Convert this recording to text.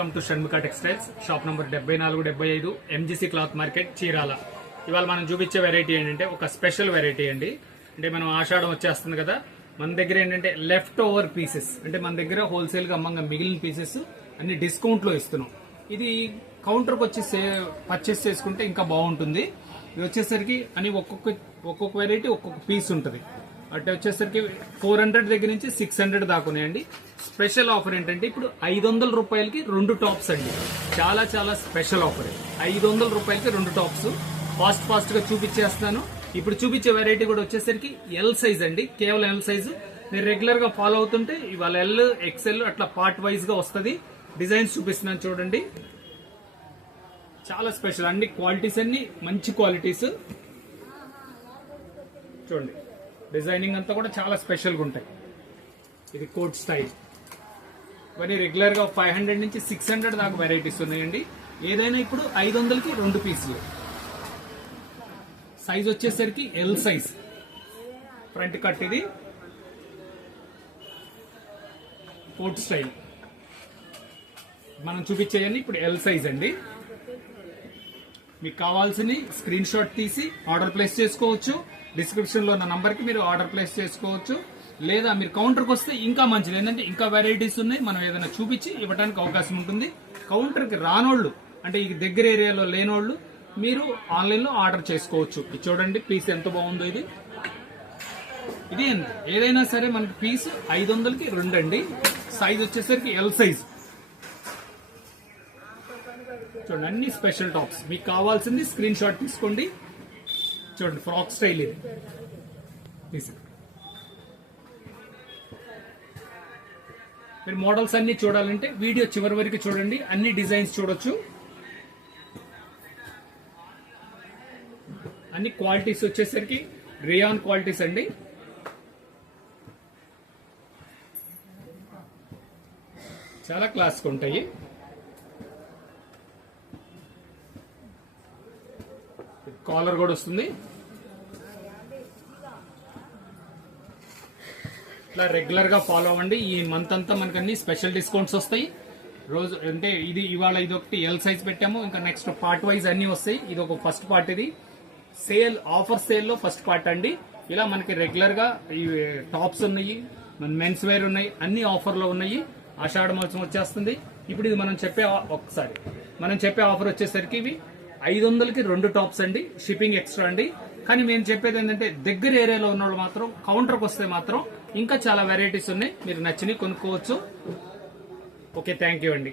Welcome to Shanmukha textiles shop number 7475 MGC cloth market Chirala. ఇవాళ మనం చూపించే వెరైటీ ఏంటంటే ఒక స్పెషల్ వెరైటీ అండి. అంటే మనం ఆషాఢం వచ్చేస్తుంది కదా, మన దగ్గర ఏంటంటే లెఫ్ట్ ఓవర్ పీసెస్, అంటే మన దగ్గర హోల్సేల్ గా అమ్మంగా మిగిలిన పీసెస్ అన్ని డిస్కౌంట్ లో ఇస్తున్నాం. ఇది కౌంటర్కి వచ్చి పర్చేస్ చేసుకుంటే ఇంకా బాగుంటుంది. ఇది వచ్చేసరికి అని ఒక్కొక్క వెరైటీ ఒక్కొక్క పీస్ ఉంటుంది. అంటే వచ్చేసరికి 400 దగ్గర నుంచి 600 దాకా ఉన్నాయండి. స్పెషల్ ఆఫర్ ఏంటంటే ఇప్పుడు 500 రూపాయలకి 2 టాప్స్ అండి. చాలా చాలా స్పెషల్ ఆఫర్. 500 రూపాయలకి 2 టాప్స్ ఫాస్ట్ గా చూపించేస్తున్నాను. ఇప్పుడు చూపించే వెరైటీ కూడా వచ్చేసరికి ఎల్ సైజ్ అండి, కేవలం ఎల్ సైజు. మీరు రెగ్యులర్ గా ఫాలో అవుతుంటే ఇవాళ ఎల్, ఎక్స్ఎల్ అట్లా పార్ట్ వైజ్ గా వస్తుంది. డిజైన్స్ చూపిస్తున్నాను చూడండి, చాలా స్పెషల్ అన్ని క్వాలిటీస్, అన్ని మంచి క్వాలిటీస్ చూడండి. డిజైనింగ్ అంతా కూడా చాలా స్పెషల్ గా ఉంటాయి. ఇది కోట్ స్టైల్. ఇవన్నీ రెగ్యులర్ గా 500 నుంచి 600 దాకా వెరైటీస్ ఉన్నాయండి. ఏదైనా ఇప్పుడు 500కి 2 పీసులు. సైజ్ వచ్చేసరికి ఎల్ సైజ్, ఫ్రంట్ కట్. ఇది కోట్ స్టైల్. మనం చూపించేయన్ని ఇప్పుడు ఎల్ సైజ్ అండి. మీకు కావాల్సిన స్క్రీన్ షాట్ తీసి ఆర్డర్ ప్లేస్ చేసుకోవచ్చు. డిస్క్రిప్షన్ లో ఉన్న నంబర్ కి మీరు ఆర్డర్ ప్లేస్ చేసుకోవచ్చు. లేదా మీరు కౌంటర్కి వస్తే ఇంకా మంచిది, ఏంటంటే ఇంకా వెరైటీస్ ఉన్నాయి, మనం ఏదైనా చూపించి ఇవ్వడానికి అవకాశం ఉంటుంది. కౌంటర్కి రానోళ్ళు, అంటే ఈ దగ్గర ఏరియాలో లేనోళ్ళు మీరు ఆన్లైన్ లో ఆర్డర్ చేసుకోవచ్చు. ఇది చూడండి, పీస్ ఎంత బాగుందో. ఇది ఏదైనా సరే మనకి పీస్ 500కి 2 అండి. సైజ్ వచ్చేసరికి ఎల్ సైజ్. చూడండి, అన్ని స్పెషల్ టాప్స్. మీకు కావాల్సింది స్క్రీన్ షాట్ తీసుకోండి. చూడండి, ఫ్రాక్ స్టైల్. ఇది మీరు మోడల్స్ అన్ని చూడాలంటే వీడియో చివరి వరకు చూడండి, అన్ని డిజైన్స్ చూడొచ్చు. అన్ని క్వాలిటీస్ వచ్చేసరికి రేయాన్ క్వాలిటీస్ అండి. చాలా క్లాస్గా ఉంటాయి. కాలర్ కూడా వస్తుంది. ఇట్లా రెగ్యులర్ గా ఫాలో అవ్వండి. ఈ మంత్ అంతా మనకు అన్ని స్పెషల్ డిస్కౌంట్స్ వస్తాయి. రోజు అంటే ఇది ఇవాళ ఇది ఒకటి ఎల్ సైజ్ పెట్టాము, ఇంకా నెక్స్ట్ పార్ట్ వైజ్ అన్ని వస్తాయి. ఇది ఒక ఫస్ట్ పార్ట్. ఇది సేల్, ఆఫర్ సేల్ లో ఫస్ట్ పార్ట్ అండి. ఇలా మనకి రెగ్యులర్ గా ఈ టాప్స్ ఉన్నాయి, మన మెన్స్ వేర్ ఉన్నాయి, అన్ని ఆఫర్ లో ఉన్నాయి. ఆషాఢ మహోత్సవం వచ్చేస్తుంది. ఇప్పుడు ఇది మనం చెప్పే ఆఫర్ వచ్చేసరికి ఇవి 500కి 2 టాప్స్ అండి. షిప్పింగ్ ఎక్స్ట్రా అండి. కానీ మేము చెప్పేది ఏంటంటే దగ్గర ఏరియాలో ఉన్న వాళ్ళు మాత్రం కౌంటర్కి వస్తే మాత్రం ఇంకా చాలా వెరైటీస్ ఉన్నాయి, మీరు నచ్చినవి కొనుక్కోవచ్చు. ఓకే, థ్యాంక్ యూ అండి.